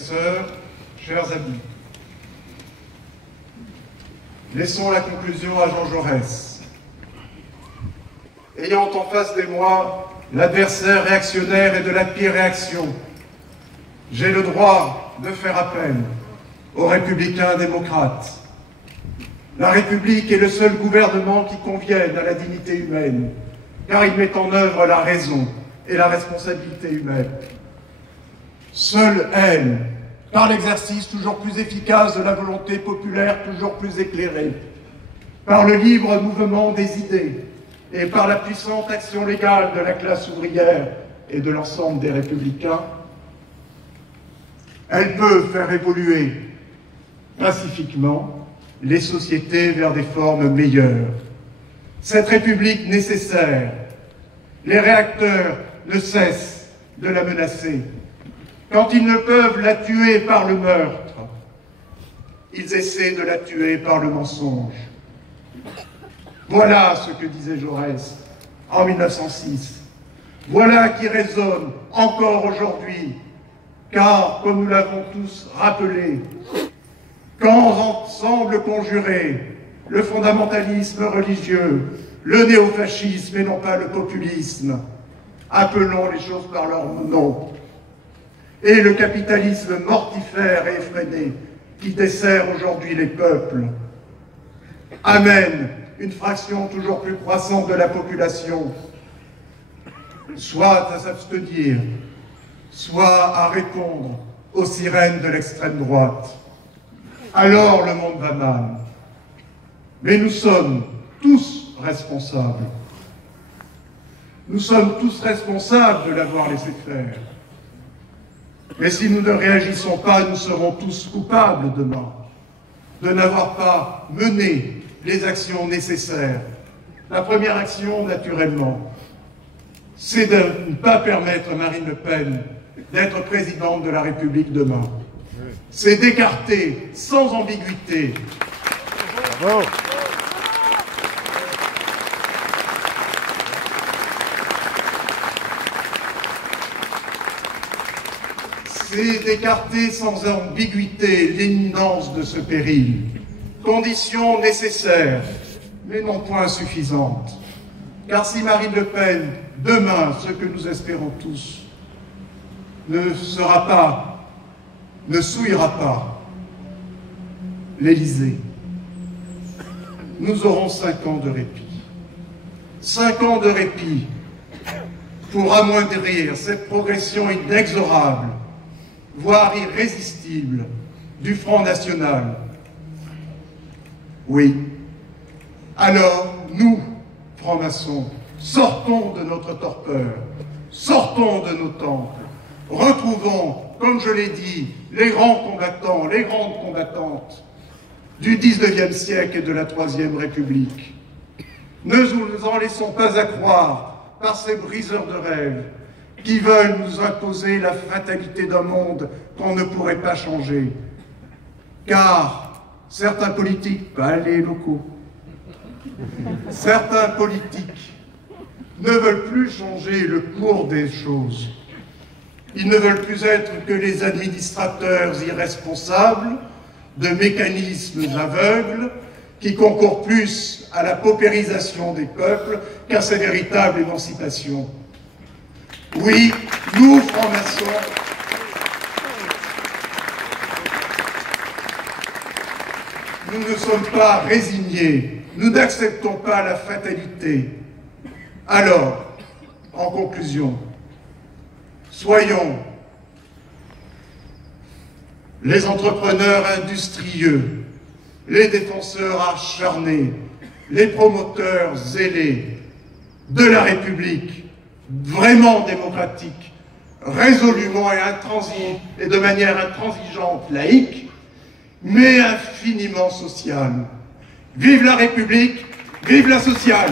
Sœurs, chers amis, laissons la conclusion à Jean Jaurès. Ayant en face de moi l'adversaire réactionnaire et de la pire réaction, j'ai le droit de faire appel aux républicains démocrates. La République est le seul gouvernement qui convienne à la dignité humaine, car il met en œuvre la raison et la responsabilité humaine. Seule elle, par l'exercice toujours plus efficace de la volonté populaire toujours plus éclairée, par le libre mouvement des idées et par la puissante action légale de la classe ouvrière et de l'ensemble des républicains, elle peut faire évoluer pacifiquement les sociétés vers des formes meilleures. Cette République nécessaire, les réacteurs ne cessent de la menacer. Quand ils ne peuvent la tuer par le meurtre, ils essaient de la tuer par le mensonge. Voilà ce que disait Jaurès en 1906. Voilà qui résonne encore aujourd'hui, car, comme nous l'avons tous rappelé, quand ensemble conjurés, le fondamentalisme religieux, le néofascisme et non pas le populisme, appelons les choses par leur nom, et le capitalisme mortifère et effréné qui dessert aujourd'hui les peuples, amène une fraction toujours plus croissante de la population, soit à s'abstenir, soit à répondre aux sirènes de l'extrême droite. Alors le monde va mal. Mais nous sommes tous responsables. Nous sommes tous responsables de l'avoir laissé faire. Mais si nous ne réagissons pas, nous serons tous coupables demain de n'avoir pas mené les actions nécessaires. La première action, naturellement, c'est de ne pas permettre à Marine Le Pen d'être présidente de la République demain. C'est d'écarter sans ambiguïté Bravo. C'est d'écarter sans ambiguïté l'imminence de ce péril. Condition nécessaire, mais non point suffisante. Car si Marine Le Pen, demain, ce que nous espérons tous, ne souillera pas l'Élysée, nous aurons 5 ans de répit. 5 ans de répit pour amoindrir cette progression inexorable, voire irrésistible, du Front National. Oui. Alors, nous, francs-maçons, sortons de notre torpeur, sortons de nos temples, retrouvons, comme je l'ai dit, les grands combattants, les grandes combattantes du XIXe siècle et de la Troisième République. Ne nous en laissons pas à croire par ces briseurs de rêves qui veulent nous imposer la fatalité d'un monde qu'on ne pourrait pas changer. Car certains politiques, pas les locaux, certains politiques ne veulent plus changer le cours des choses. Ils ne veulent plus être que les administrateurs irresponsables de mécanismes aveugles qui concourent plus à la paupérisation des peuples qu'à sa véritable émancipation. Oui, nous, francs-maçons, nous ne sommes pas résignés, nous n'acceptons pas la fatalité. Alors, en conclusion, soyons les entrepreneurs industrieux, les défenseurs acharnés, les promoteurs zélés de la République, vraiment démocratique, résolument et de manière intransigeante, laïque, mais infiniment sociale. Vive la République, vive la sociale!